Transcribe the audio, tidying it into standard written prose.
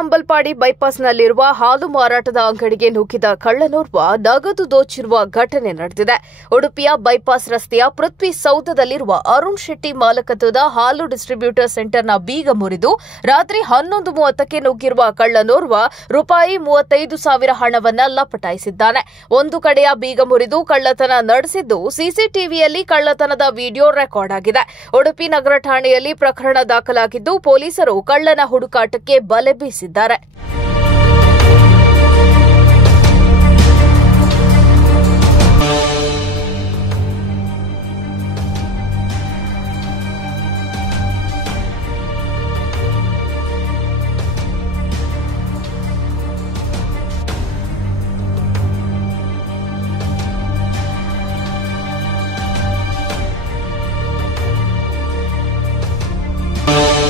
ಅಂಬಲ್ಪಾಡಿ ಬೈಪಾಸ್ನಲ್ಲಿರುವ ಹಾಲು ಮಾರಾಟದ ಅಂಗಡಿಗೆ ನುಗ್ಗಿದ ಕಳ್ಳನೋರ್ವ ನಗದು ದೋಚಿರುವ ಘಟನೆ ನಡೆದಿದೆ. ಉಡುಪಿಯ ಬೈಪಾಸ್ ರಸ್ತೆಯ ಪೃಥ್ವಿ ಸೌಧದಲ್ಲಿರುವ ಅರುಣ್ ಶೆಟ್ಟಿ ಮಾಲಕತ್ವದ ಹಾಲು ಡಿಸ್ಟ್ರಿಬ್ಯೂಟರ್ ಸೆಂಟರ್ನ ಬೀಗ ಮುರಿದು ರಾತ್ರಿ 11:30ಕ್ಕೆ ನುಗ್ಗಿರುವ ಕಳ್ಳನೋರ್ವ ₹35,000 ಹಣವನ್ನ ಲಪಟಾಯಿಸಿದ್ದಾನೆ. ಒಂದು ಕಡೆಯ ಬೀಗ ಮುರಿದು ಕಳ್ಳತನ ನಡೆಸಿದ್ದು ಸಿಸಿಟಿವಿಯಲ್ಲಿ ಕಳ್ಳತನದ ವಿಡಿಯೋ ರೆಕಾರ್ಡ್ ಆಗಿದೆ. ಉಡುಪಿ ನಗರ ಠಾಣೆಯಲ್ಲಿ ಪ್ರಕರಣ ದಾಖಲಾಗಿದ್ದು ಪೊಲೀಸರು ಕಳ್ಳನ ಹುಡುಕಾಟಕ್ಕೆ ಬಲೆ ಬೀಸಿದ್ದಾರೆ.